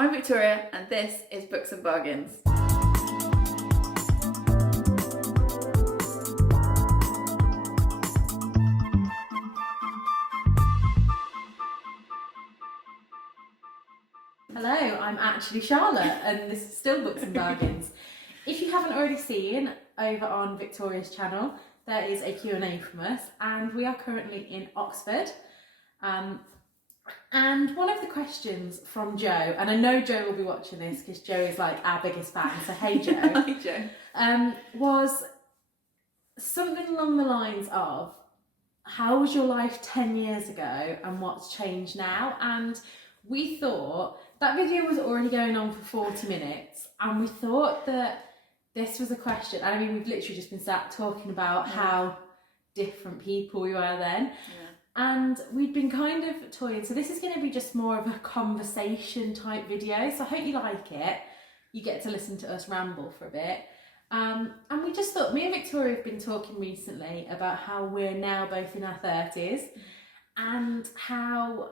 I'm Victoria and this is Books and Bargains. Hello, I'm actually Charlotte and this is still Books and Bargains. If you haven't already seen, over on Victoria's channel there is a Q&A from us and we are currently in Oxford. And one of the questions from Joe, and I know Joe will be watching this because Joe is like our biggest fan, so hey Joe. Hi Joe. Was something along the lines of, how was your life 10 years ago and what's changed now? And we thought, that video was already going on for 40 minutes and we thought that this was a question, and I mean we've literally just been sat talking about how different people we were then. And we'd been kind of toying, so this is going to be just more of a conversation type video, so I hope you like it. You get to listen to us ramble for a bit. And we just thought, me and Victoria have been talking recently about how we're now both in our 30s and how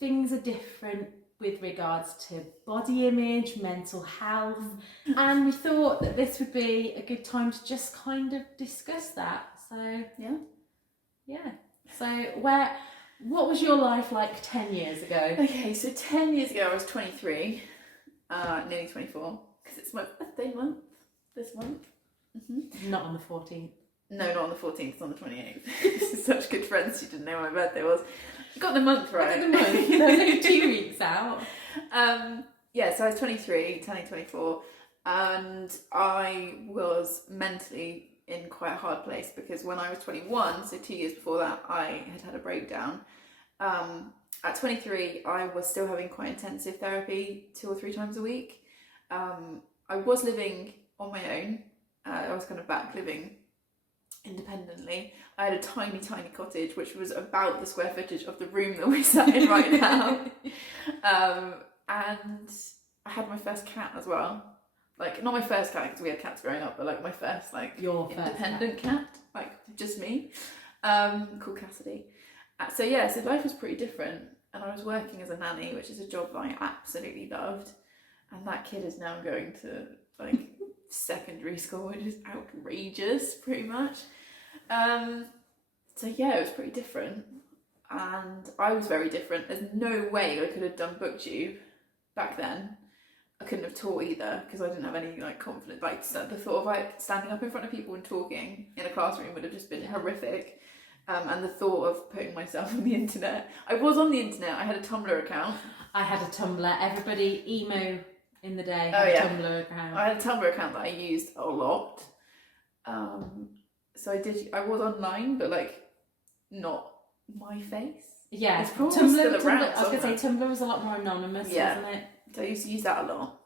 things are different with regards to body image, mental health, and we thought that this would be a good time to just kind of discuss that. So yeah. So what was your life like 10 years ago? Okay, so 10 years ago I was 23, nearly 24, because it's my birthday month, this month. Not on the 14th. No, not on the 14th, it's on the 28th. This is such good friends, you didn't know my birthday was. I got the month right. I got the month, that was only 2 weeks out. Yeah, so I was 23, turning 24, and I was mentally in quite a hard place because when I was 21, so 2 years before that, I had a breakdown. At 23, I was still having quite intensive therapy 2 or 3 times a week. I was living on my own. I was kind of back living independently. I had a tiny cottage which was about the square footage of the room that we're sat in right now. And I had my first cat as well. Like, not my first cat because we had cats growing up, but like my first, like, your independent cat, like just me, called Cassidy. So yeah, so life was pretty different, and I was working as a nanny, which is a job that I absolutely loved, and that kid is now going to like secondary school, which is outrageous, pretty much. So yeah, it was pretty different, and I was very different. There's no way I could have done BookTube back then. I couldn't have taught either because I didn't have any like confidence. Like, so the thought of like standing up in front of people and talking in a classroom would have just been horrific. And the thought of putting myself on the internet. I was on the internet. I had a Tumblr account. I had a Tumblr. Everybody emo in the day had a Tumblr account. I had a Tumblr account that I used a lot. So I was online, but like not my face. Yeah, it's probably still around. I was going to say Tumblr was a lot more anonymous, wasn't it? So I used to use that a lot.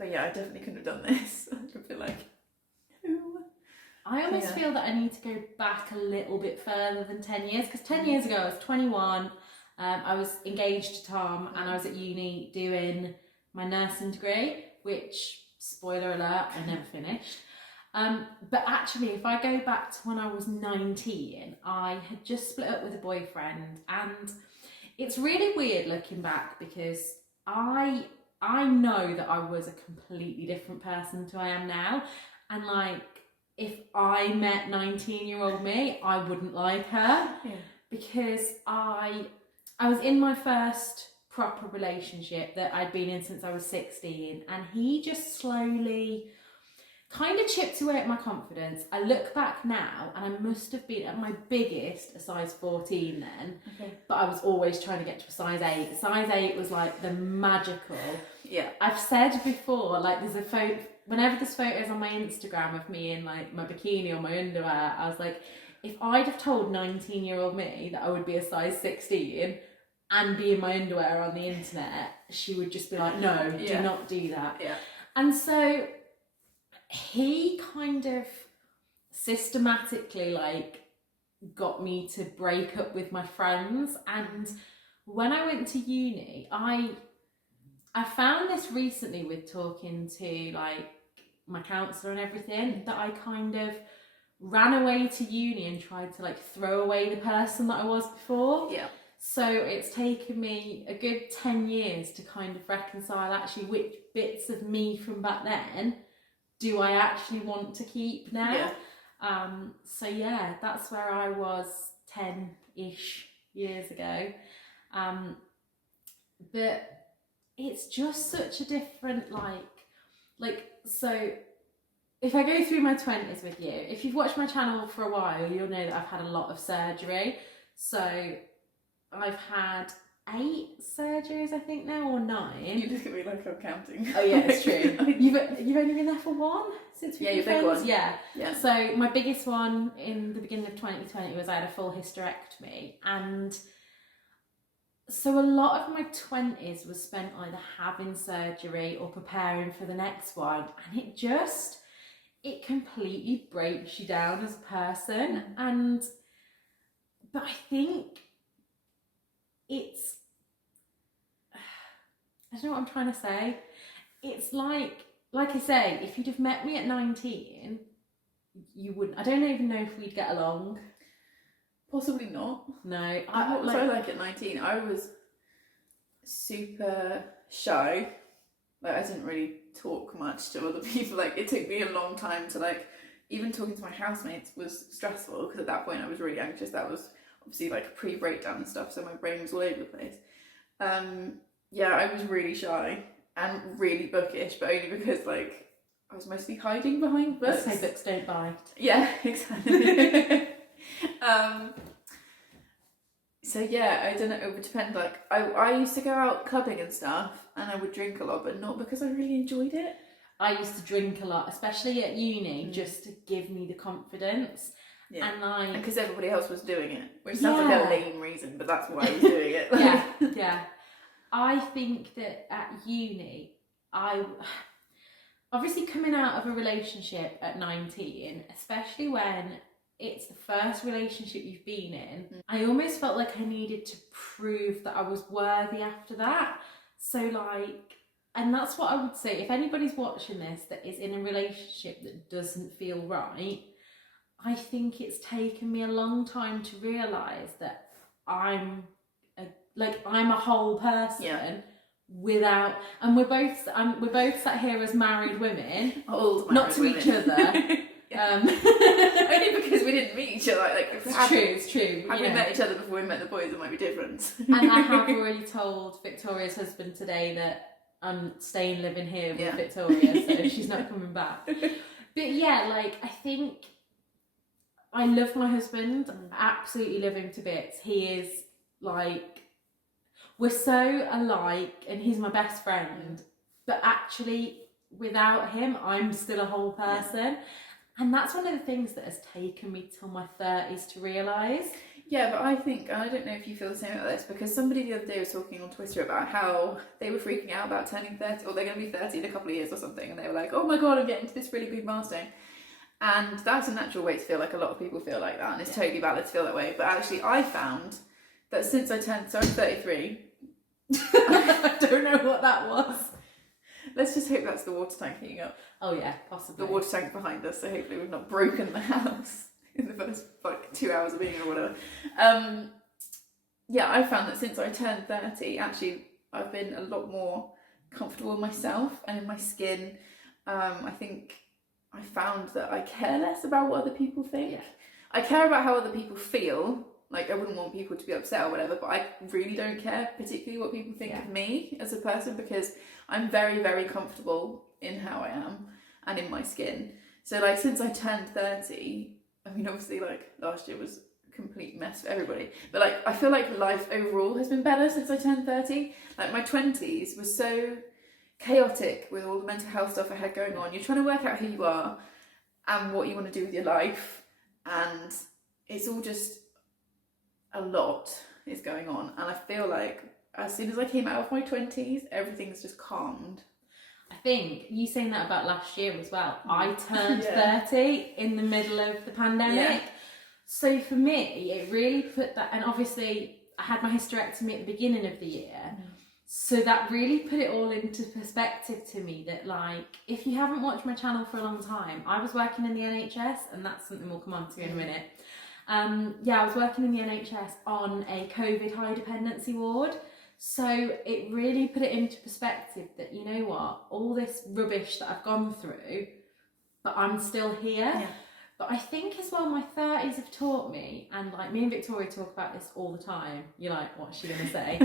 But yeah, I definitely couldn't have done this. I feel like, no. I almost feel that I need to go back a little bit further than 10 years, because 10 years ago I was 21, I was engaged to Tom, and I was at uni doing my nursing degree, which, spoiler alert, I never finished. But actually, if I go back to when I was 19, I had just split up with a boyfriend, and it's really weird looking back because I know that I was a completely different person to I am now, and like if I met 19-year-old me, I wouldn't like her because I was in my first proper relationship that I'd been in since I was 16, and he just slowly kind of chipped away at my confidence. I look back now and I must have been at my biggest a size 14 then, but I was always trying to get to a size 8. Size 8 was like the magical. Yeah. I've said before, like there's a photo, whenever there's photos on my Instagram of me in like my bikini or my underwear, I was like, if I'd have told 19-year-old me that I would be a size 16 and be in my underwear on the internet, she would just be like, no, do not do that. Yeah. And so he kind of systematically like got me to break up with my friends, and when I went to uni, I found this recently with talking to like my counsellor and everything, that I kind of ran away to uni and tried to like throw away the person that I was before. Yeah. So it's taken me a good 10 years to kind of reconcile actually which bits of me from back then do I actually want to keep now. So yeah, that's where I was 10-ish years ago. But it's just such a different, so if I go through my 20s with you, if you've watched my channel for a while, you'll know that I've had a lot of surgery. So I've had 8 surgeries, I think now, or 9. You look at me like I'm counting. Oh yeah, it's true. You've only been there for 1 since we've been big friends? one. Yeah. Yeah. So my biggest one in the beginning of 2020 was I had a full hysterectomy, and so a lot of my 20s was spent either having surgery or preparing for the next one, and it completely breaks you down as a person. But I think I don't know what I'm trying to say. It's like I say, if you'd have met me at 19, you wouldn't. I don't even know if we'd get along. Possibly not. No. What was I like at 19? I was super shy. Like, I didn't really talk much to other people. Like, it took me a long time to, like, even talking to my housemates was stressful, because at that point I was really anxious. That was obviously like a pre-breakdown and stuff, so my brain was all over the place. Yeah, I was really shy and really bookish, but only because, like, I was mostly hiding behind books. Say books don't bite. Yeah, exactly. So yeah, I don't know, it would depend. Like, I used to go out clubbing and stuff, and I would drink a lot, but not because I really enjoyed it. I used to drink a lot, especially at uni, just to give me the confidence. Yeah. And because everybody else was doing it, which sounds like a lame reason, but that's why I was doing it. Yeah. I think that at uni, I obviously coming out of a relationship at 19, especially when it's the first relationship you've been in, I almost felt like I needed to prove that I was worthy after that. So like, and that's what I would say, if anybody's watching this that is in a relationship that doesn't feel right, I think it's taken me a long time to realise that I'm a whole person without, and we're both sat here as married women, not to each other. Only because we didn't meet each other. Like, it's true. Had we met each other before we met the boys, it might be different. And I have already told Victoria's husband today that I'm staying living here with Victoria, so she's not coming back. But yeah, like, I think I love my husband, absolutely love him to bits. He is like, we're so alike, and he's my best friend, but actually without him I'm still a whole person. And that's one of the things that has taken me till my 30s to realise. Yeah, but I think, and I don't know if you feel the same about this, because somebody the other day was talking on Twitter about how they were freaking out about turning 30, or they're going to be 30 in a couple of years or something, and they were like, oh my god, I'm getting to this really big milestone. And that's a natural way to feel. Like, a lot of people feel like that, and it's totally valid to feel that way. But actually I found that since I turned, so I'm 33. I don't know what that was. Let's just hope that's the water tank heating up. Oh yeah, possibly. The water tank behind us, so hopefully we've not broken the house in the first, like, 2 hours of being here or whatever. Yeah, I found that since I turned 30, actually, I've been a lot more comfortable in myself and in my skin. I think I found that I care less about what other people think. Yeah. I care about how other people feel. Like, I wouldn't want people to be upset or whatever, but I really don't care particularly what people think of me as a person, because I'm very, very comfortable in how I am and in my skin. So, like, since I turned 30, I mean, obviously, like, last year was a complete mess for everybody, but, like, I feel like life overall has been better since I turned 30. Like, my 20s was so chaotic with all the mental health stuff I had going on. You're trying to work out who you are and what you want to do with your life, and it's all just a lot is going on. And I feel like as soon as I came out of my 20s, everything's just calmed. I think you saying that about last year as well. I turned 30 in the middle of the pandemic. So for me, it really put that, and obviously I had my hysterectomy at the beginning of the year. So that really put it all into perspective to me, that, like, if you haven't watched my channel for a long time, I was working in the NHS, and that's something we'll come on to in a minute. I was working in the NHS on a COVID high dependency ward. So it really put it into perspective that, you know what, all this rubbish that I've gone through, but I'm still here. Yeah. But I think as well, my 30s have taught me, and like me and Victoria talk about this all the time. You're like, what's she going to say?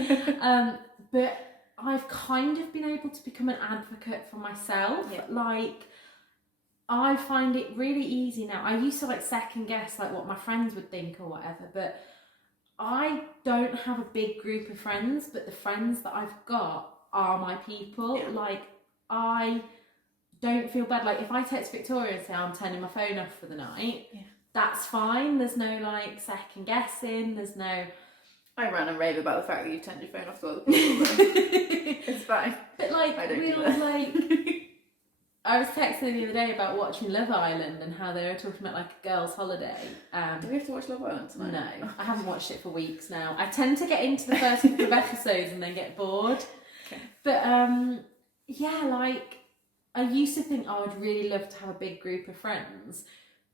But I've kind of been able to become an advocate for myself. Yeah. Like, I find it really easy now. I used to like second guess like what my friends would think or whatever, but I don't have a big group of friends, but the friends that I've got are my people. Yeah. Like, I don't feel bad. Like, if I text Victoria and say I'm turning my phone off for the night, that's fine. There's no like second guessing. There's no. I ran and rave about the fact that you've turned your phone off to other people. It's fine. But like, I don't we do were that. like. I was texting the other day about watching Love Island and how they were talking about like a girls' holiday. Do we have to watch Love Island tonight? No, I haven't watched it for weeks now. I tend to get into the first couple of episodes and then get bored. Okay. But yeah, like I used to think, oh, I'd really love to have a big group of friends,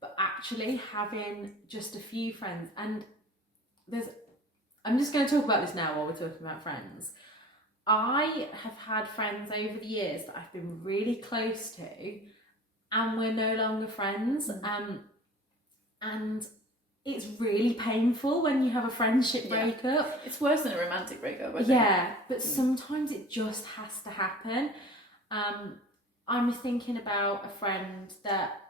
but actually having just a few friends, and I'm just going to talk about this now while we're talking about friends. I have had friends over the years that I've been really close to, and we're no longer friends. And it's really painful when you have a friendship breakup. It's worse than a romantic breakup, I think. Yeah, but sometimes it just has to happen. I'm thinking about a friend that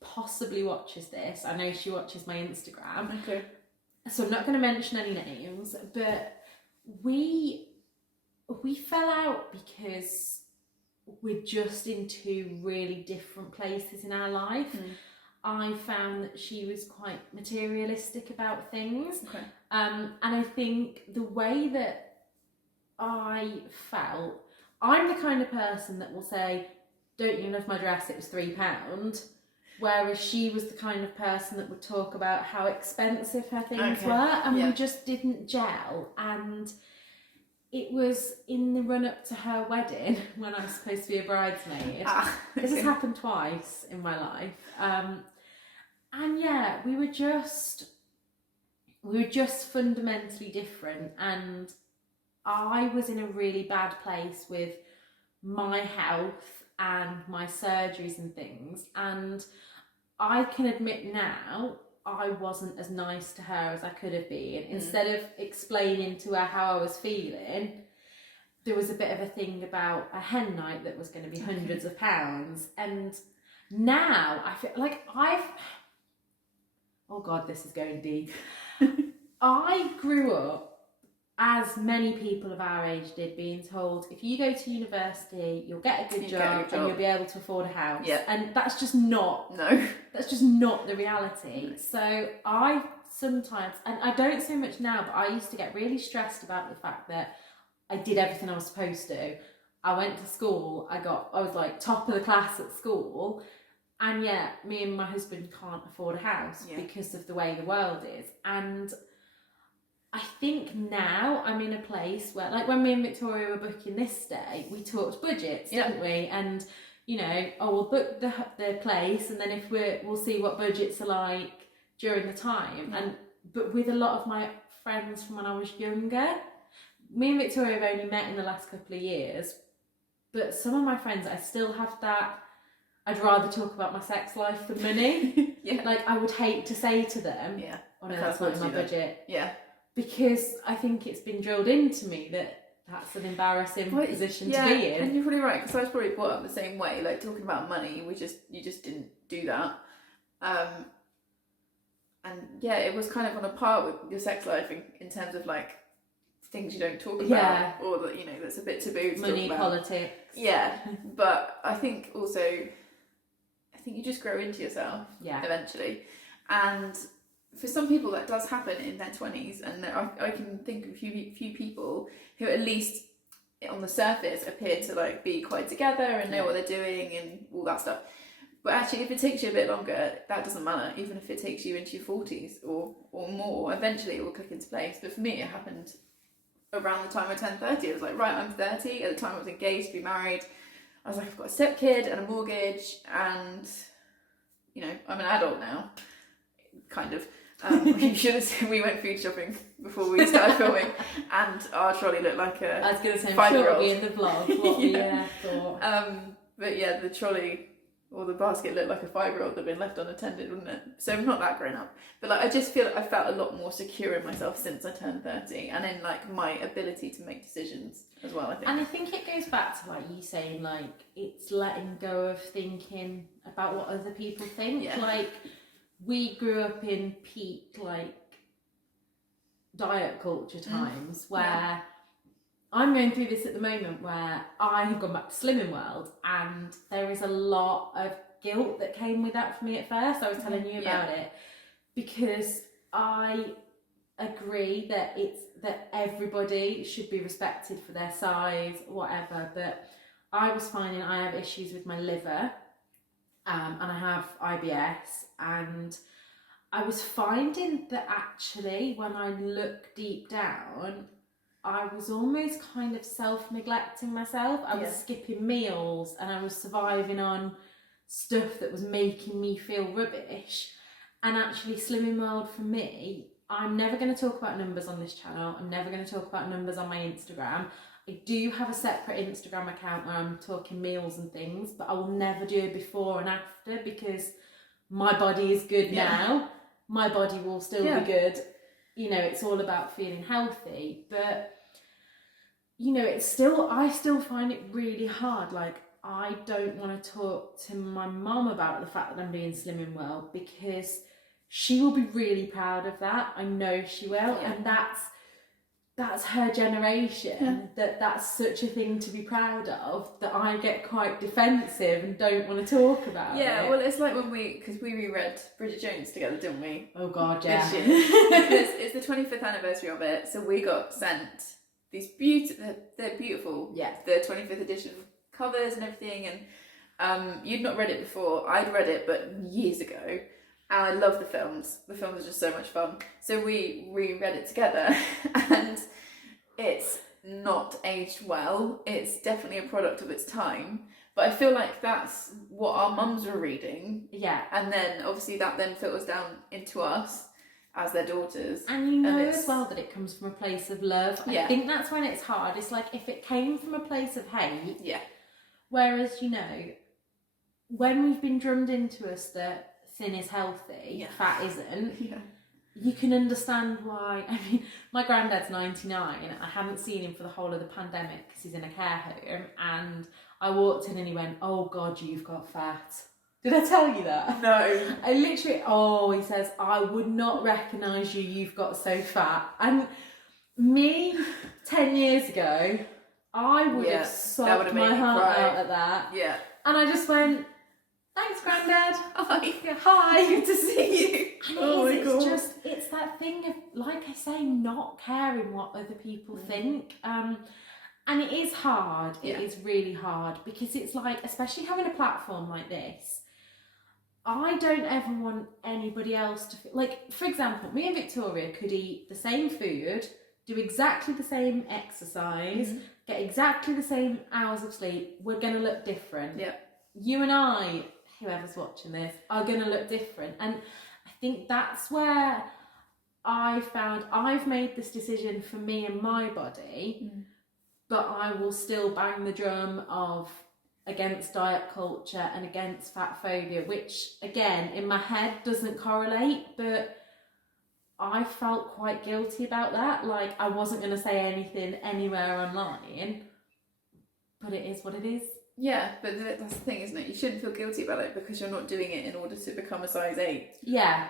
possibly watches this. I know she watches my Instagram. Okay. So I'm not going to mention any names, but we fell out because we're just in two really different places in our life. I found that she was quite materialistic about things. Okay. And I think the way that I felt, I'm the kind of person that will say, don't you love my dress, it was £3. Whereas she was the kind of person that would talk about how expensive her things were, and we just didn't gel. And it was in the run-up to her wedding, when I was supposed to be a bridesmaid. This has happened twice in my life. And yeah, we were just fundamentally different, and I was in a really bad place with my health and my surgeries and things, and I can admit now I wasn't as nice to her as I could have been. Instead of explaining to her how I was feeling, there was a bit of a thing about a hen night that was going to be hundreds of pounds. And now I feel like oh God, this is going deep. I grew up, as many people of our age did, being told if you go to university you'll get a good job and you'll be able to afford a house. And that's just not the reality. So I sometimes, and I don't so much now, but I used to get really stressed about the fact that I did everything I was supposed to. I went to school, I was like top of the class at school, and yet me and my husband can't afford a house because of the way the world is. And I think now I'm in a place where, like when me and Victoria were booking this day, we talked budgets, didn't we? And you know, we'll book the place, and then if we'll see what budgets are like during the time. But with a lot of my friends from when I was younger, me and Victoria have only met in the last couple of years, but some of my friends, I still have that, I'd rather talk about my sex life than money. Like I would hate to say to them, oh no, that's not in my budget. Because I think it's been drilled into me that that's an embarrassing position to be in. And you're probably right, because I was probably brought up the same way, like talking about money, you just didn't do that. And yeah, it was kind of on a par with your sex life in terms of like things you don't talk about, or that, you know, that's a bit taboo to money, talk about. politics. But I think also, I think you just grow into yourself eventually. And for some people that does happen in their 20s, and I can think of a few people who at least on the surface appear to like be quite together and know what they're doing and all that stuff. But actually, if it takes you a bit longer, that doesn't matter. Even if it takes you into your 40s or more, eventually it will click into place. But for me, it happened around the time I turned 30. I was like, right, I'm 30. At the time I was engaged to be married. I was like, I've got a stepkid and a mortgage, and you know, I'm an adult now, kind of. You should have seen, we went food shopping before we started filming, and our trolley looked like a I was going to say, I'm 5-year-old. sure it'll be in the vlog what we thought. But yeah, the trolley or the basket looked like a 5-year-old that had been left unattended, wouldn't it? So I'm not that grown up, but like I just feel like I felt a lot more secure in myself since I turned 30, and in like my ability to make decisions as well, I think. And I think it goes back to like you saying, like it's letting go of thinking about what other people think. Yeah. Like we grew up in peak like diet culture times where I'm going through this at the moment where I have gone back to Slimming World, and there is a lot of guilt that came with that for me at first. I was telling you about it because I agree that it's that everybody should be respected for their size, whatever, but I was finding I have issues with my liver, and I have IBS, and I was finding that actually when I look deep down, I was almost kind of self-neglecting myself. I was skipping meals, and I was surviving on stuff that was making me feel rubbish. And actually Slimming World for me, I'm never going to talk about numbers on this channel. I'm never going to talk about numbers on my Instagram. I do have a separate Instagram account where I'm talking meals and things, but I will never do a before and after because my body is good now. My body will still be good. You know, it's all about feeling healthy, but you know, I still find it really hard. Like, I don't want to talk to my mum about the fact that I'm doing Slimming World because she will be really proud of that. I know she will. And that's her generation, that's such a thing to be proud of, that I get quite defensive and don't want to talk about it. Well, it's like when because we reread Bridget Jones together, didn't we? Oh God, yeah. This year. Because it's the 25th anniversary of it, so we got sent these they're beautiful. Yeah. The 25th edition covers and everything, and you'd not read it before. I'd read it, but years ago. And I love the films. The films are just so much fun. So we reread it together, and it's not aged well. It's definitely a product of its time. But I feel like that's what our mums were reading. Yeah. And then obviously that then filters down into us as their daughters. And you know as well that it comes from a place of love. Yeah. I think that's when it's hard. It's like if it came from a place of hate. Yeah. Whereas, you know, when we've been drummed into us that thin is healthy, fat isn't, you can understand why. I mean, my granddad's 99. I haven't seen him for the whole of the pandemic because he's in a care home, and I walked in and he went, "Oh God, you've got fat." Did I tell you that? No. I literally, he says, "I would not recognise you, you've got so fat." And me, 10 years ago, I would have sobbed my heart out at that. Yeah. And I just went, "Thanks, Grandad." Hi, good to see you. And it's that thing of, like I say, not caring what other people think. And it is hard. It is really hard because it's like, especially having a platform like this, I don't ever want anybody else to feel like, for example, me and Victoria could eat the same food, do exactly the same exercise, get exactly the same hours of sleep. We're going to look different. Yeah. You and I, whoever's watching this, are going to look different. And I think that's where I found I've made this decision for me and my body, but I will still bang the drum of against diet culture and against fat phobia, which again in my head doesn't correlate, but I felt quite guilty about that. Like I wasn't going to say anything anywhere online, but it is what it is. Yeah, but that's the thing, isn't it? You shouldn't feel guilty about it because you're not doing it in order to become a size 8. Yeah.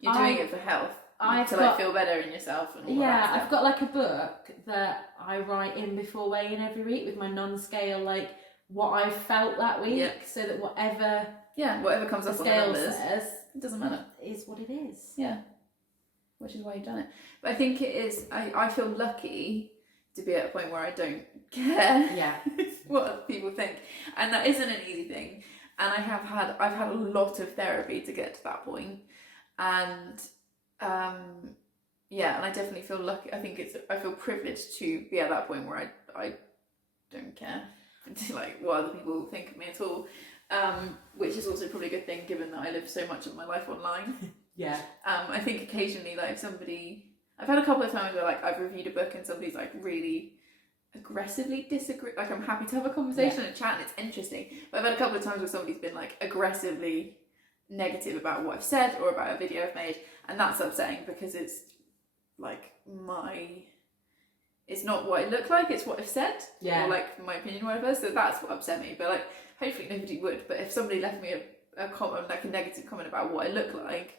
You're doing it for health. To feel better in yourself and all that stuff. I've got like a book that I write in before weighing every week with my non-scale, like what I've felt that week, so that whatever comes up on the scale numbers says, it doesn't matter. Is what it is. Yeah. Which is why you've done it. But I think it is, I feel lucky to be at a point where I don't care what people think. And that isn't an easy thing. And I've had a lot of therapy to get to that point. And and I definitely feel lucky. I feel privileged to be at that point where I don't care like what other people think of me at all. Which is also probably a good thing given that I live so much of my life online. Yeah. I think occasionally, like, if somebody, I've had a couple of times where, like, I've reviewed a book and somebody's, like, really aggressively disagree. Like, I'm happy to have a conversation and chat and it's interesting. But I've had a couple of times where somebody's been, like, aggressively negative about what I've said or about a video I've made, and that's upsetting because it's, like, it's not what I look like, it's what I've said, or, like, my opinion or whatever, so that's what upset me. But, like, hopefully nobody would, but if somebody left me a comment, like a negative comment about what I look like,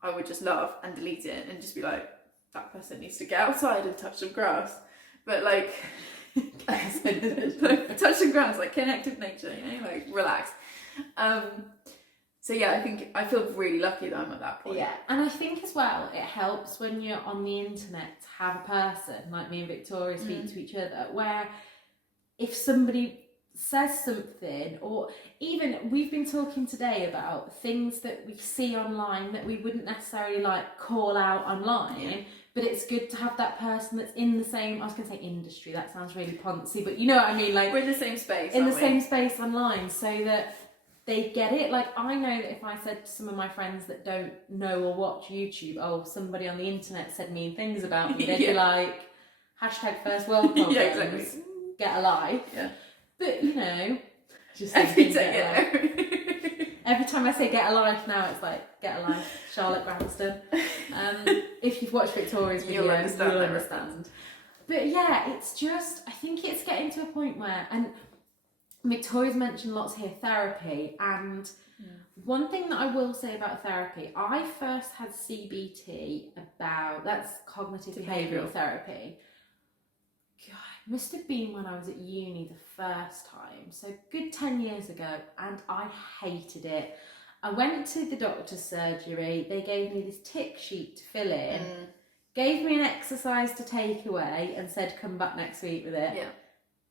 I would just laugh and delete it and just be like, that person needs to get outside and touch some grass. But, like, touch some grass, like, connect with nature, you know, like, relax. So yeah, I think I feel really lucky that I'm at that point. Yeah, and I think as well, it helps when you're on the internet to have a person like me and Victoria speak to each other, where if somebody says something, or even we've been talking today about things that we see online that we wouldn't necessarily like call out online, but it's good to have that person that's in the same, I was going to say industry, that sounds really poncy, but you know what I mean, like we're in the same space, same space online, so that they get it. Like, I know that if I said to some of my friends that don't know or watch YouTube, oh, somebody on the internet said mean things about me, they'd be like, hashtag first world problems, exactly. Get a life. Yeah. But, you know, just every time I say get a life now, it's like, get a life, Charlotte Branston. If you've watched Victoria's video, you'll understand. But yeah, it's just, I think it's getting to a point where, and Victoria's mentioned lots here, therapy, and one thing that I will say about therapy, I first had CBT that's cognitive behavioural therapy. God, it must have been when I was at uni the first time, so good 10 years ago, and I hated it. I went to the doctor's surgery, they gave me this tick sheet to fill in, gave me an exercise to take away and said come back next week with it. Yeah.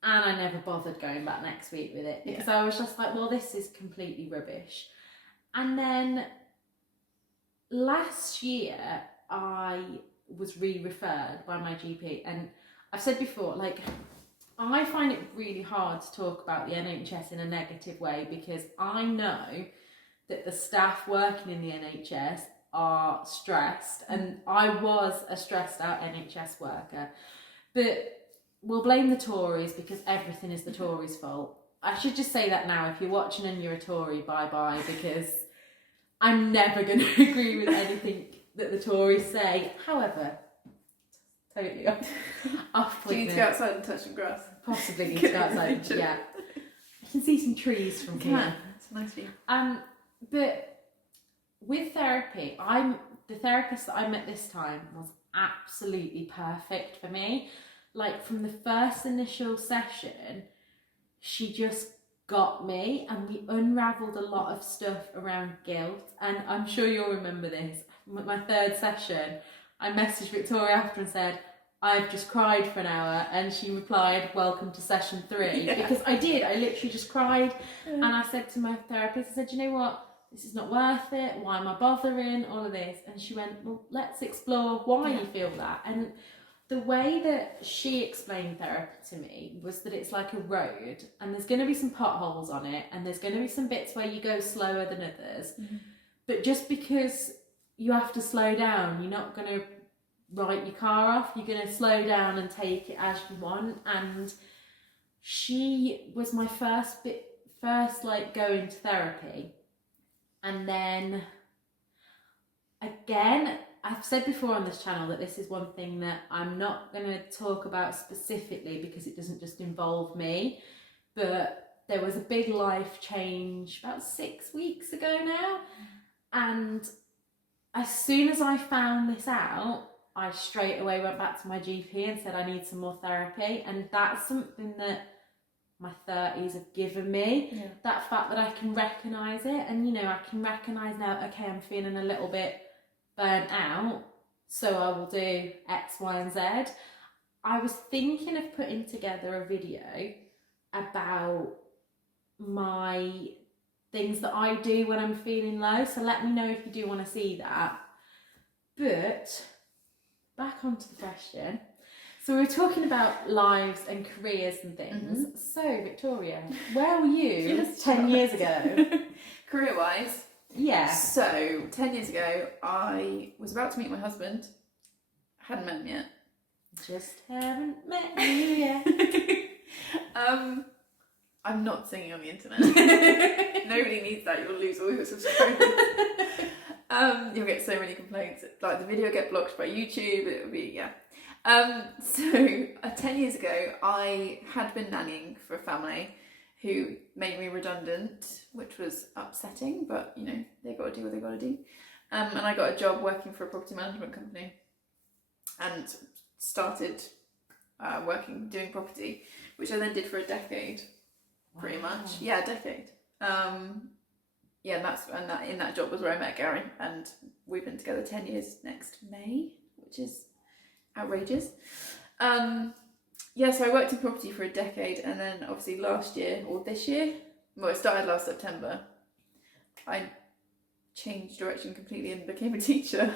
And I never bothered going back next week with it because I was just like, well, this is completely rubbish. And then last year, I was re-referred by my GP. And I've said before, like, I find it really hard to talk about the NHS in a negative way because I know that the staff working in the NHS are stressed. And I was a stressed out NHS worker. But we'll blame the Tories because everything is the Tories' fault. I should just say that now. If you're watching and you're a Tory, bye-bye, because I'm never going to agree with anything that the Tories say. However, totally off. Do you need to go outside and touch some grass? Possibly need to go outside, yeah. I can see some trees from here. It's a nice view. But with therapy, the therapist that I met this time was absolutely perfect for me. Like, from the first initial session, she just got me and we unravelled a lot of stuff around guilt. And I'm sure you'll remember this. My third session, I messaged Victoria after and said, I've just cried for an hour, and she replied, welcome to session 3. Because I did, I literally just cried. And I said to my therapist, I said, you know what? This is not worth it. Why am I bothering? All of this. And she went, well, let's explore why you feel that. And the way that she explained therapy to me was that it's like a road, and there's going to be some potholes on it, and there's going to be some bits where you go slower than others. But just because you have to slow down, you're not going to write your car off. You're going to slow down and take it as you want. And she was my first like going to therapy. And then again, I've said before on this channel that this is one thing that I'm not going to talk about specifically because it doesn't just involve me, but there was a big life change about 6 weeks ago now, and as soon as I found this out, I straight away went back to my GP and said I need some more therapy, and that's something that my 30s have given me, that fact that I can recognise it, and you know, I can recognise now, okay, I'm feeling a little bit burnt out, so I will do X, Y and Z. I was thinking of putting together a video about my things that I do when I'm feeling low, so let me know if you do want to see that. But back onto the question. So we were talking about lives and careers and things. So Victoria, where were you 10 years ago? Career-wise, Yeah. So 10 years ago, I was about to meet my husband. Hadn't met him yet. Just haven't met you yet. I'm not singing on the internet. Nobody needs that. You'll lose all your subscribers. You'll get so many complaints. Like the video get blocked by YouTube. It would be So 10 years ago, I had been nannying for a family who made me redundant, which was upsetting. But you know, they got to do what they got to do. And I got a job working for a property management company, and started doing property, which I then did for a decade. Pretty much, yeah, a decade. In that job was where I met Gary, and we've been together 10 years next May, which is outrageous. So I worked in property for a decade, and then obviously it started last September, I changed direction completely and became a teacher,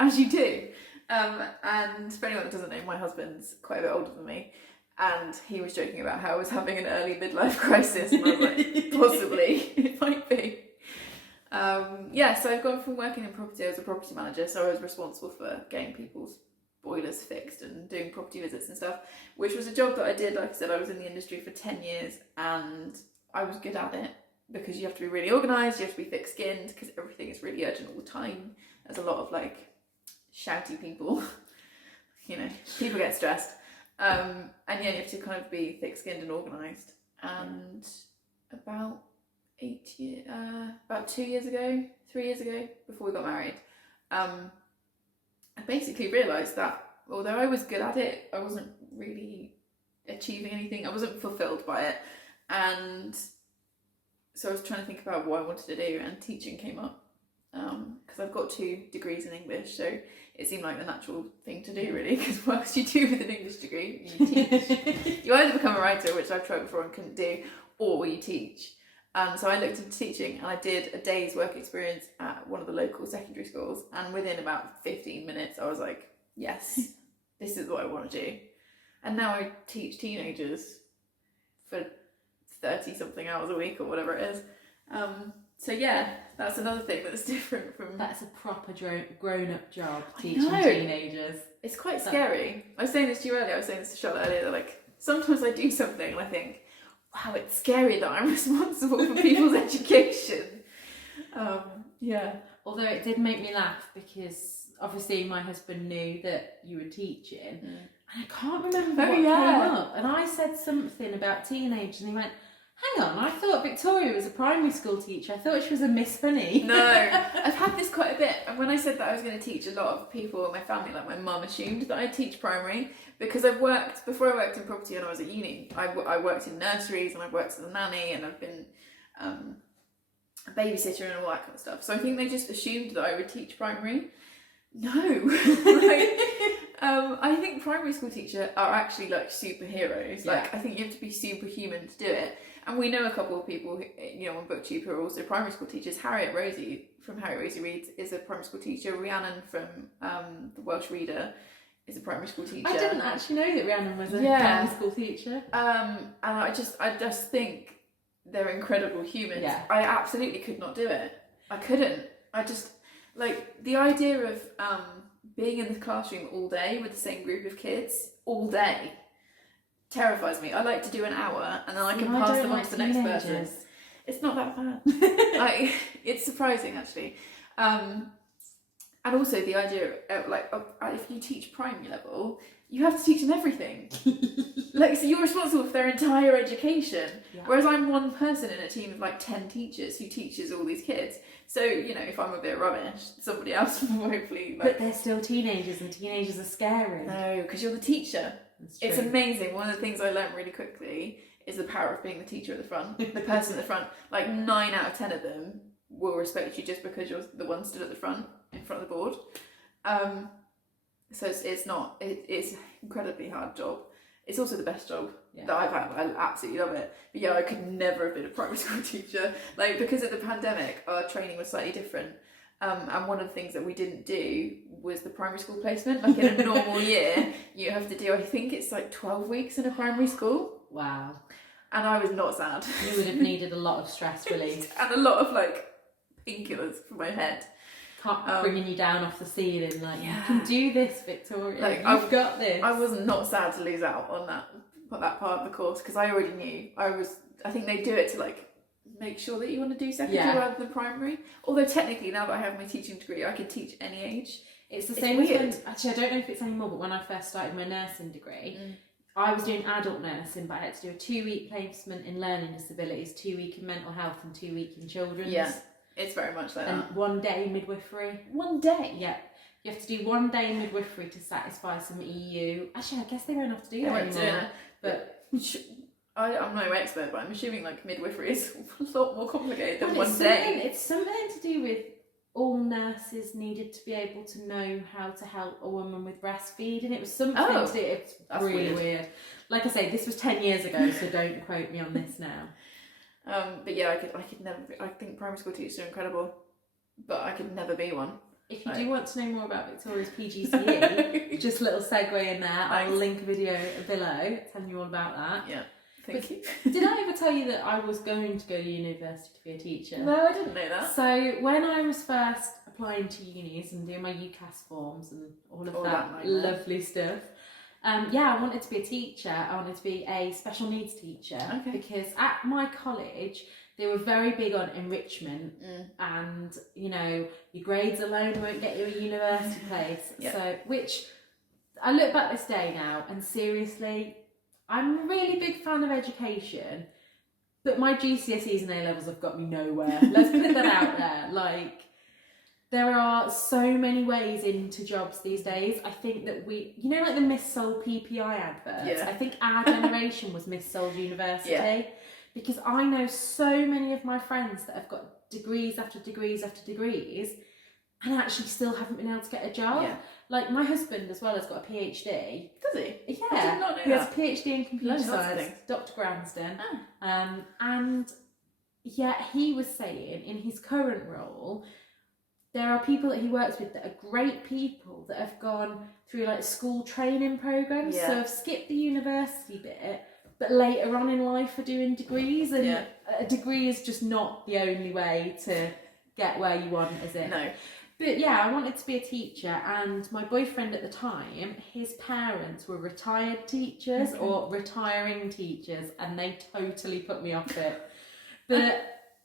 as you do. And for anyone that doesn't know, my husband's quite a bit older than me. And he was joking about how I was having an early midlife crisis, and I was like, possibly, it might be. So I've gone from working in property as a property manager, so I was responsible for getting people's boilers fixed and doing property visits and stuff, which was a job that I did. Like I said, I was in the industry for 10 years, and I was good at it, because you have to be really organised, you have to be thick-skinned, because everything is really urgent all the time. There's a lot of like shouty people, you know, people get stressed. And you have to kind of be thick-skinned and organised. And about 3 years ago, before we got married, I basically realised that although I was good at it, I wasn't really achieving anything. I wasn't fulfilled by it. And so I was trying to think about what I wanted to do, and teaching came up. Because I've got 2 degrees in English, so it seemed like the natural thing to do, really, because what else do you do with an English degree? You teach. You either become a writer, which I've tried before and couldn't do, or you teach. So I looked into teaching, and I did a day's work experience at one of the local secondary schools, and within about 15 minutes I was like, yes, this is what I want to do. And now I teach teenagers for 30 something hours a week or whatever it is. So yeah, that's another thing that's different from... That's a proper grown-up job, teaching teenagers. It's quite scary. I was saying this to you earlier, I was saying this to Charlotte earlier, that like, sometimes I do something and I think, wow, it's scary that I'm responsible for people's education. Although it did make me laugh, because obviously my husband knew that you were teaching, and I can't remember what came up, and I said something about teenagers, and he went, hang on, I thought Victoria was a primary school teacher. I thought she was a Miss Funny. No, I've had this quite a bit. And when I said that I was going to teach, a lot of people in my family, like my mum, assumed that I teach primary, because before I worked in property and I was at uni, I worked in nurseries, and I've worked as a nanny, and I've been a babysitter and all that kind of stuff. So I think they just assumed that I would teach primary. No. I think primary school teachers are actually like superheroes. Like, I think you have to be superhuman to do it. And we know a couple of people who, you know, on BookTube who are also primary school teachers. Harriet Rosie from Harriet Rosie Reads is a primary school teacher. Rhiannon from The Welsh Reader is a primary school teacher. I didn't actually know that Rhiannon was a primary school teacher. And I just think they're incredible humans. Yeah. I absolutely could not do it. I couldn't. I just, like, the idea of being in the classroom all day with the same group of kids all day terrifies me. I like to do an hour and then I can pass them on to the next person. It's not that bad. It's surprising, actually. And also the idea of, if you teach primary level, you have to teach them everything. Like, so you're responsible for their entire education. Yeah. Whereas I'm one person in a team of like 10 teachers who teaches all these kids. So, you know, if I'm a bit rubbish, somebody else will hopefully... But they're still teenagers, and teenagers are scary. No, because you're the teacher. It's amazing. One of the things I learned really quickly is the power of being the teacher at the front. The person at the front. Like 9 out of 10 of them will respect you just because you're the one stood at the front, in front of the board. So it's an incredibly hard job. It's also the best job that I've had. I absolutely love it. But yeah, I could never have been a primary school teacher. Like, because of the pandemic, our training was slightly different. And one of the things that we didn't do was the primary school placement. Like, in a normal year, you have to do, I think it's like 12 weeks in a primary school. Wow. And I was not sad. You would have needed a lot of stress relief. And a lot of like painkillers for my head. Bringing you down off the ceiling, like, yeah. you can do this, Victoria. Like, You've got this. I was not sad to lose out on that part of the course, because I already knew. I think they do it to like make sure that you want to do secondary rather than primary. Although technically, now that I have my teaching degree, I can teach any age. It's the same as when, actually I don't know if it's anymore, but when I first started my nursing degree, I was doing adult nursing, but I had to do a 2-week placement in learning disabilities, 2-week in mental health, and 2-week in children's. Yeah, it's very much like and that. 1 day midwifery. 1 day? Yeah. You have to do 1 day midwifery to satisfy some EU. Actually, I guess they won't have to do that anymore. But I'm no expert, but I'm assuming like midwifery is a lot more complicated than 1 day. It's something to do with all nurses needed to be able to know how to help a woman with breastfeeding. It was something to do. It's really weird. Like I say, this was 10 years ago, so don't quote me on this now. But yeah, I could never. I think primary school teachers are incredible, but I could never be one. If you do want to know more about Victoria's PGCE, just a little segue in there. I'll link a video below telling you all about that. Yeah. Thank you. Did I ever tell you that I was going to go to university to be a teacher? No, I didn't know that. So when I was first applying to unis and doing my UCAS forms and all of that lovely stuff, I wanted to be a teacher. I wanted to be a special needs teacher because at my college they were very big on enrichment and, you know, your grades alone won't get you a university place. So, which I look back this day now and seriously, I'm a really big fan of education, but my GCSEs and A-levels have got me nowhere. Let's put that out there. Like, there are so many ways into jobs these days. I think that you know, like the Miss Sold PPI adverts? I think our generation was Miss Sold University. Because I know so many of my friends that have got degrees after degrees after degrees and actually still haven't been able to get a job. Like my husband as well has got a PhD. Does he? Yeah. I did not know he has a PhD in computer science, things. Dr. Gransden. And yet he was saying in his current role, there are people that he works with that are great people that have gone through like school training programs, so have skipped the university bit, but later on in life are doing degrees, and a degree is just not the only way to get where you want, is it? No. But yeah, I wanted to be a teacher, and my boyfriend at the time, his parents were retired teachers or retiring teachers, and they totally put me off it. But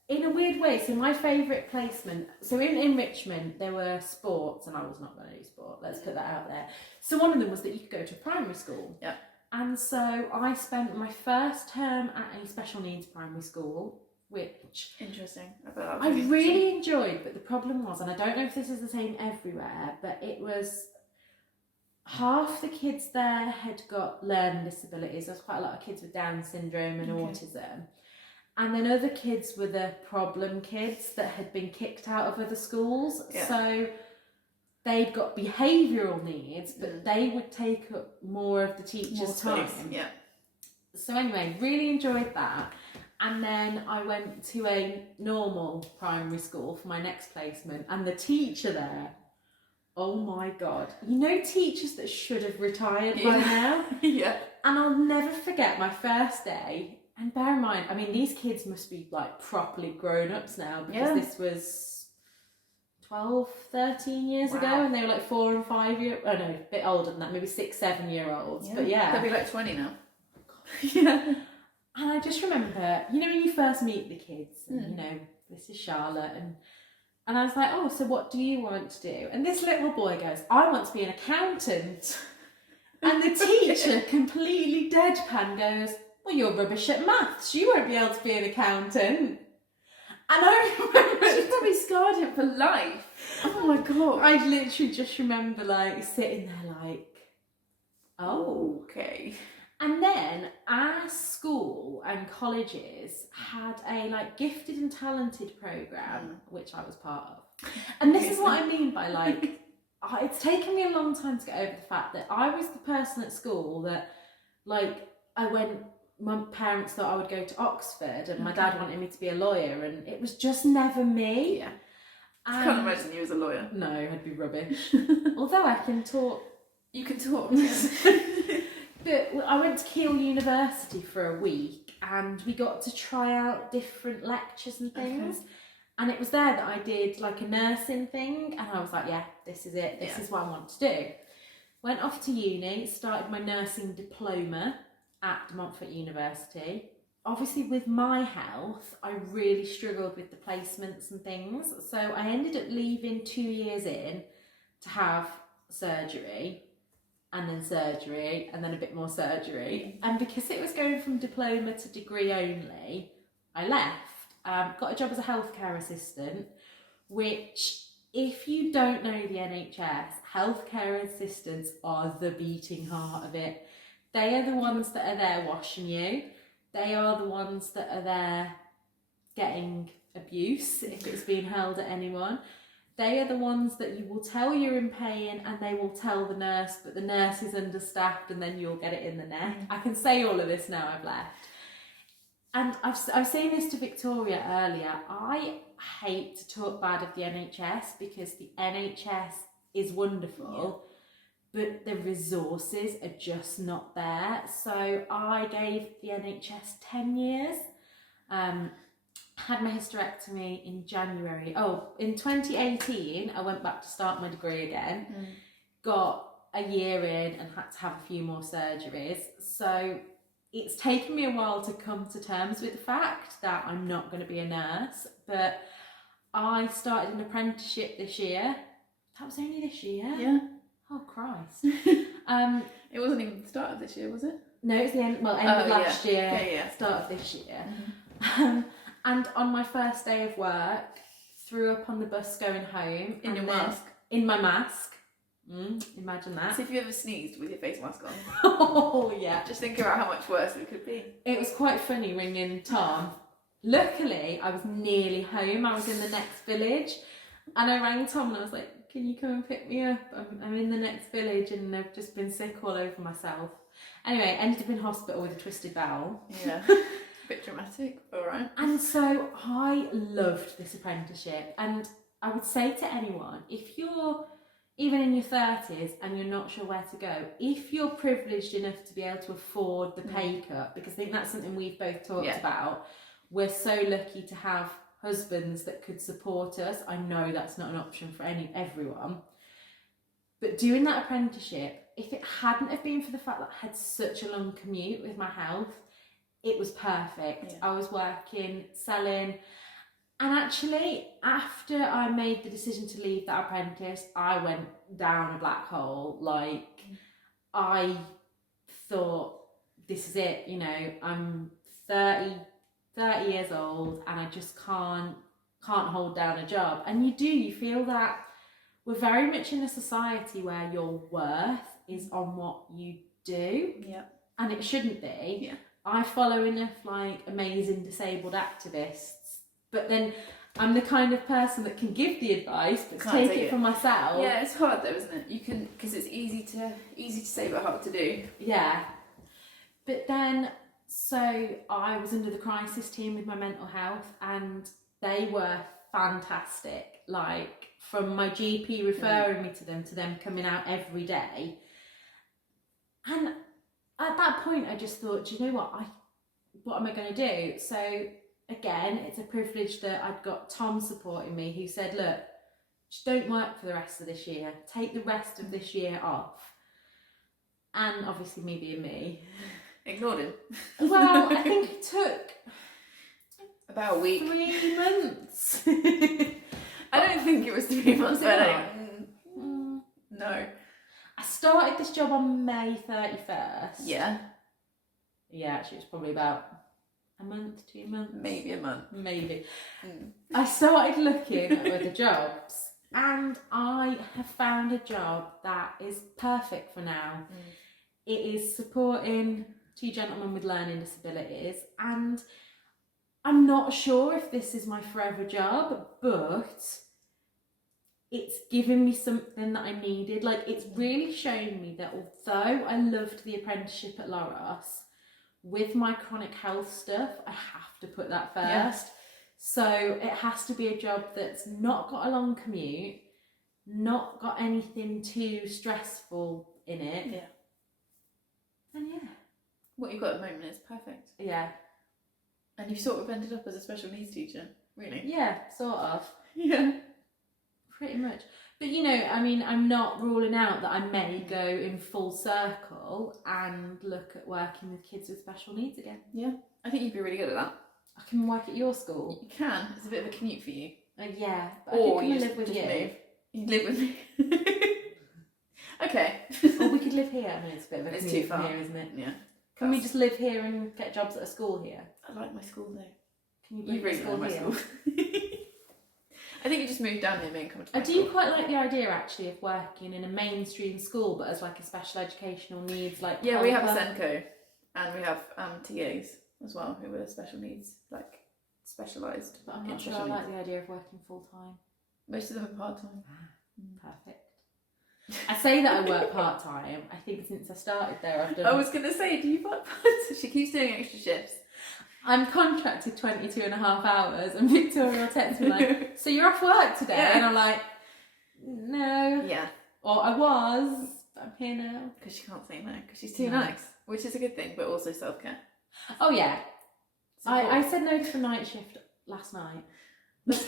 in a weird way, so my favourite placement, so in enrichment there were sports, and I was not going to do sport, let's put that out there. So one of them was that you could go to a primary school. Yeah. And so I spent my first term at a special needs primary school, which interesting. I really enjoyed, but the problem was, and I don't know if this is the same everywhere, but it was half the kids there had got learning disabilities. There's quite a lot of kids with Down syndrome and autism. And then other kids were the problem kids that had been kicked out of other schools. So they'd got behavioural needs, but they would take up more of the teacher's time. So anyway, really enjoyed that. And then I went to a normal primary school for my next placement, and the teacher there, oh my God. You know teachers that should have retired by now? And I'll never forget my first day. And bear in mind, I mean, these kids must be like properly grown-ups now, because this was 12, 13 years ago, and they were like 4 and 5 year, oh no, a bit older than that, maybe 6, 7 year olds. But they'll be like 20 now. And I just remember, you know, when you first meet the kids, and you know, this is Charlotte, and I was like, oh, so what do you want to do? And this little boy goes, I want to be an accountant. And the teacher completely deadpan goes, well, you're rubbish at maths, you won't be able to be an accountant. And I remember, she probably scarred him for life. Oh my God. I literally just remember like sitting there like, oh, okay. And then our school and colleges had a like gifted and talented program, which I was part of. And this is what I mean by like, it's taken me a long time to get over the fact that I was the person at school that like, my parents thought I would go to Oxford, and my dad wanted me to be a lawyer, and it was just never me. I can't imagine you as a lawyer. No, I'd be rubbish. Although I can talk. You can talk. But I went to Keele University for a week and we got to try out different lectures and things. Okay. And it was there that I did like a nursing thing and I was like, yeah, this is it. This is what I want to do. Went off to uni, started my nursing diploma at De Montfort University. Obviously with my health, I really struggled with the placements and things. So I ended up leaving 2 years in to have surgery. And then surgery, and then a bit more surgery. And because it was going from diploma to degree only, I left. Got a job as a healthcare assistant, which, if you don't know the NHS, healthcare assistants are the beating heart of it. They are the ones that are there washing you. They are the ones that are there getting abuse, if it's being hurled at anyone. They are the ones that you will tell you're in pain and they will tell the nurse, but the nurse is understaffed and then you'll get it in the neck. I can say all of this now I've left. And I've saying this to Victoria earlier, I hate to talk bad of the NHS because the NHS is wonderful, but the resources are just not there. So I gave the NHS 10 years. Had my hysterectomy in January. In 2018, I went back to start my degree again. Got a year in and had to have a few more surgeries. So it's taken me a while to come to terms with the fact that I'm not going to be a nurse. But I started an apprenticeship this year. That was only this year? Yeah. Oh, Christ. It wasn't even the start of this year, was it? No, it's the end of last year. Yeah. Start of this year. And on my first day of work, threw up on the bus going home. In your mask? In my mask. Imagine that. So if you ever sneezed with your face mask on. Oh, yeah. Just think about how much worse it could be. It was quite funny ringing Tom. Luckily, I was nearly home. I was in the next village. And I rang Tom and I was like, can you come and pick me up? I'm in the next village and I've just been sick all over myself. Anyway, ended up in hospital with a twisted bowel. Yeah. Bit dramatic, all right. And so I loved this apprenticeship, and I would say to anyone, if you're even in your 30s and you're not sure where to go, if you're privileged enough to be able to afford the pay cut, because I think that's something we've both talked about, we're so lucky to have husbands that could support us. I know that's not an option for everyone, but doing that apprenticeship, if it hadn't have been for the fact that I had such a long commute with my health, it was perfect. Yeah. I was working, selling, and actually after I made the decision to leave that apprentice, I went down a black hole. Like, I thought, this is it, I'm 30 years old and I just can't hold down a job. And you feel that we're very much in a society where your worth is on what you do. Yeah. And it shouldn't be. Yeah. I follow enough amazing disabled activists, but then I'm the kind of person that can give the advice but take it for myself. Yeah, it's hard though, isn't it? You can, because it's easy to say but hard to do. Yeah. But then, so I was under the crisis team with my mental health and they were fantastic. Like, from my GP referring me to them coming out every day. And at that point, I just thought, do you know what am I going to do? So again, it's a privilege that I'd got Tom supporting me, who said, look, just don't work for the rest of this year. Take the rest of this year off. And obviously me being me. Ignored him. Well, I think it took about a week. 3 months. I don't think it was 3 months. No. I started this job on May 31st. Yeah. Yeah, actually it was probably about a month, 2 months. Maybe a month. Maybe. I started looking at other jobs and I have found a job that is perfect for now. It is supporting 2 gentlemen with learning disabilities, and I'm not sure if this is my forever job, but it's given me something that I needed. Like, it's really shown me that although I loved the apprenticeship at Loros, with my chronic health stuff, I have to put that first. Yeah. So it has to be a job that's not got a long commute, not got anything too stressful in it. Yeah. And yeah. What you've got at the moment is perfect. Yeah. And you sort of ended up as a special needs teacher, really? Yeah, sort of. Yeah. Pretty much. But you know, I mean, I'm not ruling out that I may go in full circle and look at working with kids with special needs again. Yeah. I think you'd be really good at that. I can work at your school. You can. It's a bit of a commute for you. Yeah. But Or I you could just live with just you. move. You'd live with me. Okay. Or we could live here. I mean, it's a bit of a It's commute too far, from here, isn't it? Yeah. Can we just live here and get jobs at a school here? I like my school though. Can you bring You really school like my here? school. I think you just moved down near me and come to I my do school. quite like the idea actually of working in a mainstream school, but as like a special educational needs like. Yeah, we have a helper. Senko, and we have TAs as well who are special needs, like specialised. But I'm in not sure I special like needs. the idea of working full time. Most of them are part time. Perfect. I say that I work part time. I think since I started there, I've done. I was gonna say, do you work part time? She keeps doing extra shifts. I'm contracted 22 and a half hours, and Victoria will text me like, "So you're off work today?" Yeah. And I'm like, "No." Yeah, Or I was, but I'm here now. because she can't say no because she's too No. nice, which is a good thing, but also self care. Oh yeah, I said no to a night shift last night. But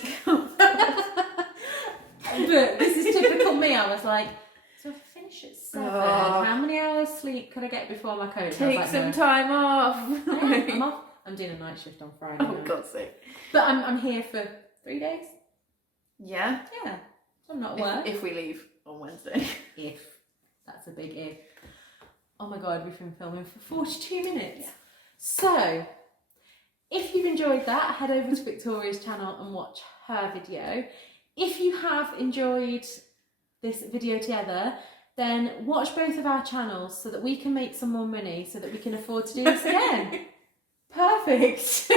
this is typical me. I was like, so if I finish at 7, Oh. how many hours sleep could I get before my coach? Take some time off. I'm off. I'm doing a night shift on Friday. Oh night. God's sake. But I'm here for 3 days. Yeah. Yeah, so I'm not at work. If we leave on Wednesday. If. That's a big if. Oh my god, we've been filming for 42 minutes. Yeah. So, if you've enjoyed that, head over to Victoria's channel and watch her video. If you have enjoyed this video together, then watch both of our channels so that we can make some more money so that we can afford to do this again. Perfect.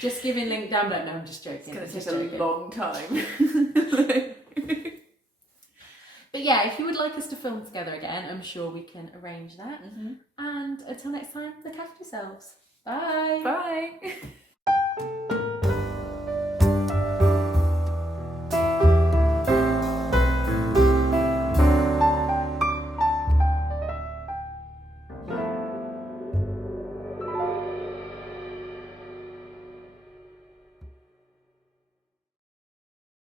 Just giving link down below. No, I'm just joking. It's Just going to take joking. a long time. But yeah, if you would like us to film together again, I'm sure we can arrange that. Mm-hmm. And until next time, look after yourselves. Bye. Bye.